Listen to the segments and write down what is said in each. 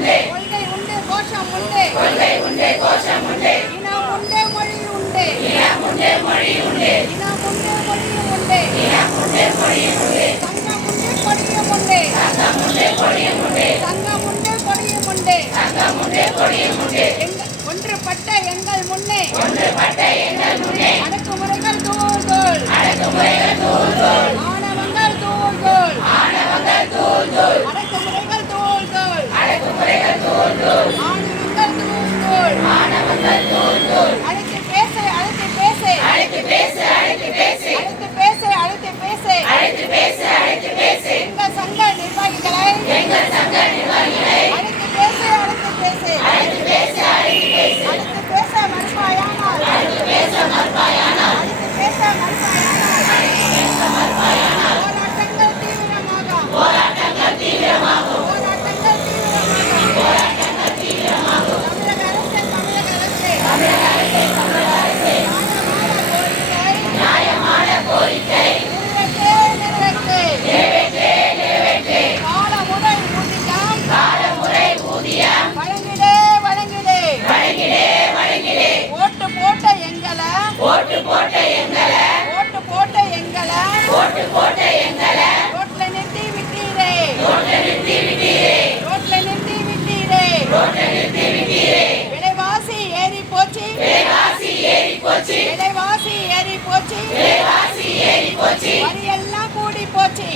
கொள்கை உண்டு கோஷம் உண்டு இனம் உண்டு மொழி உண்டு இனம் உண்டு மொழியும் உண்டு சங்கம் உண்டு கொடியும் உண்டு ஒன்றுபட்ட எங்கள் முன்னே அடக்குமுறைகள் தூள்தோள் ஆணவங்கள் தூள்தோள் அடக்குமுறைகள் தூள்தோள் ஆணவங்கள் தூள்தோள் அழைத்து பேசு எங்கள் சங்க நிர்வாகிகளை அழைத்து பேசு மறுப்பாயானால் போராட்டங்கள் தீவிரமாக தமிழக அரசே நியாயமான கோரிக்கை நிறைவேற்று காலமுறை ஊதியம் வழங்கிடே ஓட்டு போட்ட எங்களை ரோட்ல நிறுத்தி விட்டீரே விலைவாசி ஏறி போச்சு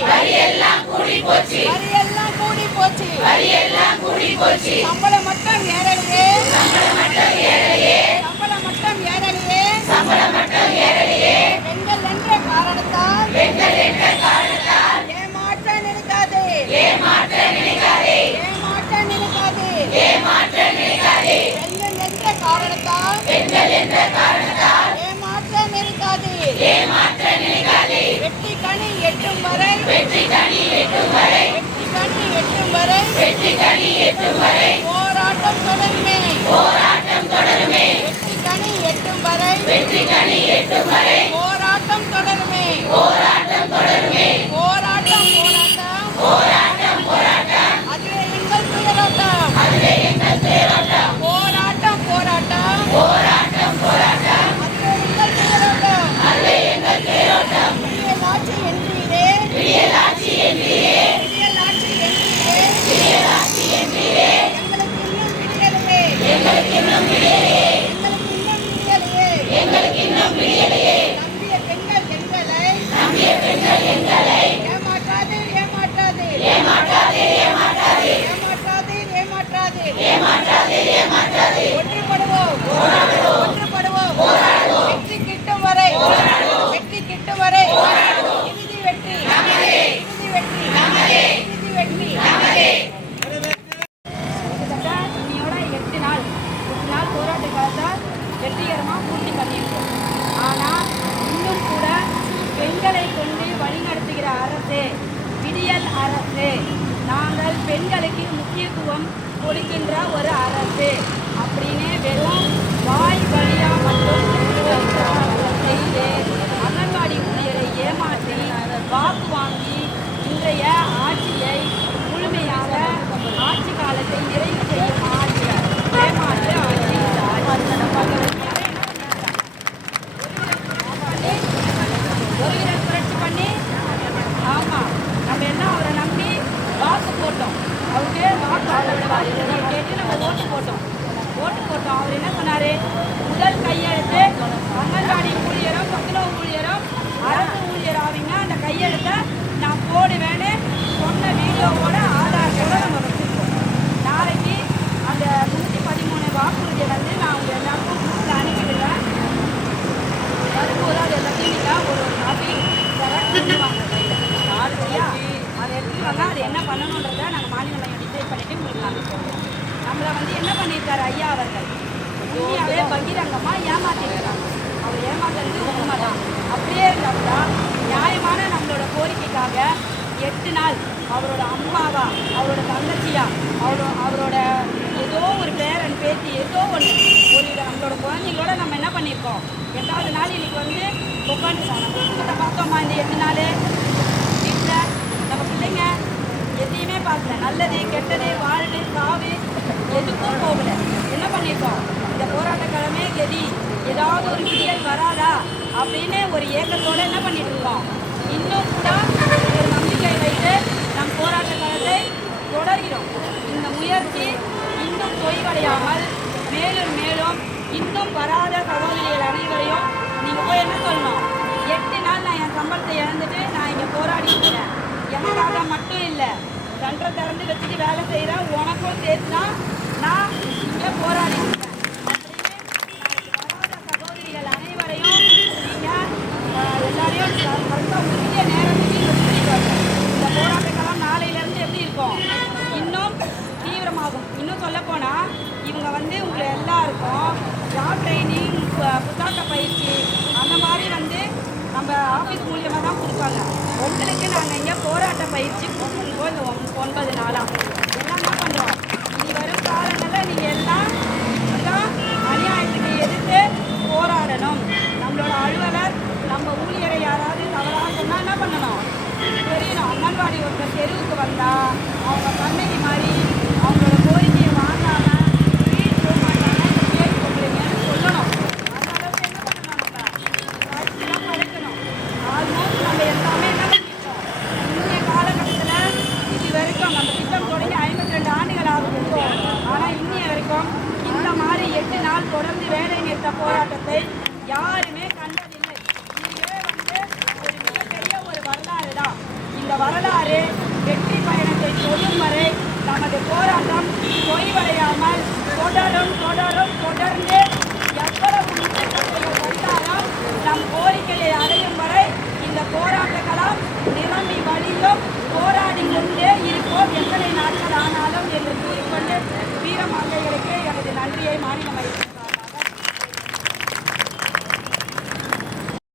வரியெல்லாம் கூடி போச்சு சம்பளம் மட்டும் ஏறலையே பெண்கள் என்ற காரணத்தால் ஏமாற்ற நினைக்காதே பெண்கள் என்ற காரணத்தால் ஏமாற்ற நினைக்காதே வெற்றி கனி எட்டும் வரை போராட்டம் தொடருமே வெற்றி கனி எட்டும் வரை போராட்டம் தொடருமே போராட்டம் அதுவே எங்கள் துயராட்டம் போராட்டம் அதுவே எங்கள் துயராட்டம் விடியலாட்சி என்றீரே எங்களுக்கு இன்னும் விடியலையே நம்பிய பெண்கள் எங்களை ஏமாற்றாதே ஒன்றுபடுவோம் வெற்றி கிட்டும் வரை இறுதி வெற்றி இன்னையோட 8 நாள் போராட்ட காலத்தால் வெற்றிகரமாக பூர்த்தி பண்ணியிருக்கோம். ஆனால் இன்னும் கூட பெண்களை கொண்டு வழிநடத்துகிற அரசு விடியல் அரசு, நாங்கள் பெண்களுக்கு முக்கியத்துவம் கொடுக்கின்ற ஒரு அரசு அப்படின்னு வெறும் வாய் வழியாக மட்டும் செய்து அங்கன்வாடி ஊழியரை ஏமாற்றி வாக்கு வாங்கி இன்றைய ஆட்சியை முழுமையாக ஆட்சி காலத்தை நிறைவு செய்யும் ஏமாற்று ஆட்சி புரட்சி பண்ணி ஆமாம் நம்ம எல்லாம் அவரை நம்பி வாக்கு போட்டோம். அவருக்கு வாக்கு கேட்டு நம்ம ஓட்டு போட்டோம். அவர் என்ன சொன்னார்? முதல் கையெழுத்து அங்கன்வாடி ஊழியரும் சத்துணவு ஊழியரும் அரசு ஊழியர் ஆவீங்க, அந்த கையெழுத்தை நான் போடுவேன்னு சொன்ன வீடியோவோட ஆதாரத்தோட நம்ம வச்சுருக்கோம். நாளைக்கு அந்த 113 வாக்குறுதியை நான் உங்கள் எல்லாருக்கும் குரூப்பில் அனுப்பிவிடுவேன். வரும்போது அது எல்லாத்தையும் நீங்கள் ஒரு காப்பி பண்ணுவாங்க ஆளுமையா அதை எடுத்துவாங்க. அது என்ன பண்ணணுன்றதை நாங்கள் மாநில மையம் டிசைட் பண்ணிவிட்டு உங்களுக்கு நாங்கள் சொல்கிறோம். நம்மளை என்ன பண்ணியிருக்காரு ஐயா அவர்கள்? உண்மையாகவே பகிரங்கமாக ஏமாற்றிருக்காங்க. அவர் ஏமாத்துறது உண்மை தான். அப்படியே இருந்தால்னா நியாயமான நம்மளோட கோரிக்கைக்காக 8 நாள் அவரோட அம்மாவா, அவரோட தங்கச்சியா, அவரோட ஏதோ ஒரு பேரன் பேத்தி ஏதோ ஒன்று நம்மளோட குழந்தைங்களோட நம்ம என்ன பண்ணியிருக்கோம்? 8வது நாள் இன்னைக்கு உட்காந்துருக்கோம். நம்ம குடும்பத்தை பார்த்தோமா? இந்த 8 நாள் வீட்டில் நம்ம பிள்ளைங்க எதையுமே பார்க்கல. நல்லது கெட்டது வாழ்வு சாவு எதுக்கும் போகல. என்ன பண்ணியிருக்கோம், இந்த போராட்ட களமே கெதி, ஏதாவது ஒரு விடியல் வராதா அப்படின்னு ஒரு ஏக்கத்தோடு என்ன பண்ணிட்டு இருக்கோம். இன்னும் கூட ஒரு நம்பிக்கை வைத்து நம் போராட்ட களத்தை தொடர்கிறோம். இந்த முயற்சி இன்னும் தொய்வடையாமல் மேலும் மேலும் இன்னும் வராத சகோதரிகள் அனைவரையும் நீங்கள் போய் என்ன சொல்லணும், 8 நாள் நான் என் சம்பளத்தை இழந்துட்டு நான் இங்கே போராடி இருக்கிறேன். எனக்காக மட்டும் இல்லை, சென்டரை திறந்து வச்சுட்டு வேலை செய்கிறேன், உனக்கும் சேர்த்து தான் நான் இங்கே போராடி இருக்கேன் அப்படின்னு நாளைக்கு வராத சகோதரிகள் அனைவரையும் நீங்கள் எல்லாரையும் கரெக்டாக உரிய நேரத்துக்கு வச்சுருக்காங்க. இந்த போராட்டங்கள்லாம் நாளையிலேருந்து எப்படி இருக்கும், இன்னும் தீவிரமாகும். இன்னும் சொல்லப்போனால் இவங்க வந்து உங்களை எல்லாருக்கும் ஜாப் ட்ரைனிங், புத்தாக்க பயிற்சி அந்த மாதிரி வந்து நம்ம ஆஃபீஸ் மூலியமாக தான் கொடுப்பாங்க. உங்களுக்கு நாங்கள் இங்கே போராட்ட பயிற்சி கொடுக்கும்போது இந்த 9 நாளாக எல்லாம் என்ன பண்ணுறோம், இனி வரும் காலங்களில் நீங்கள் எல்லாம் இப்படிதான் அநியாயத்துக்கு எதிர்த்து போராடணும். நம்மளோட அலுவலர் நம்ம ஊழியரை யாராவது தவறாக சொன்னால் என்ன பண்ணணும் தெரியணும். அங்கன்வாடி ஒருத்தர் தெருவுக்கு வந்தால் அவங்க கண்ணகி மாதிரி அவங்களோட கோரிக்கையை வாங்காமல் வீட்டு போக மாட்டாங்க, பேர் சொல்லுங்கன்னு சொல்லணும். அந்த அளவுக்கு என்ன பண்ணணும், நம்ம வாழ்க்கையெல்லாம் படைக்கணும். ஆல்மோஸ்ட் நம்ம எல்லாமே என்ன பண்ணிட்டோம், இன்றைய காலகட்டத்தில் இது வரைக்கும் நம்ம திட்டம் தொடங்கி 52 ஆண்டுகள் ஆகும். ஆனால் இன்னைய வரைக்கும் இந்த மாதிரி 8 நாள் தொடர்ந்து வேலை நிறுத்த போராட்டத்தை யாருமே கண்டதில்லை. இதுவே வந்து ஒரு மிகப்பெரிய ஒரு வரலாறு தான். இந்த வரலாறு வெற்றி பயணத்தை சொல்லும் வரை நமது போராட்டம் தொய்வடையாமல் தொடரும் தொடரும் தொடர்ந்து எவ்வளவு முன்னேற்றங்கள் வந்தாலும் நம் கோரிக்கையை அடையும் வரை இந்த போராட்டங்களாம் நிரம்பி வழியும் போராடி கொண்டே இருப்போம், எத்தனை நாட்கள் ஆனாலும் என்று கூறிக்கொண்டு வீரமாங்கைகளுக்கு எனது நன்றியை மாநில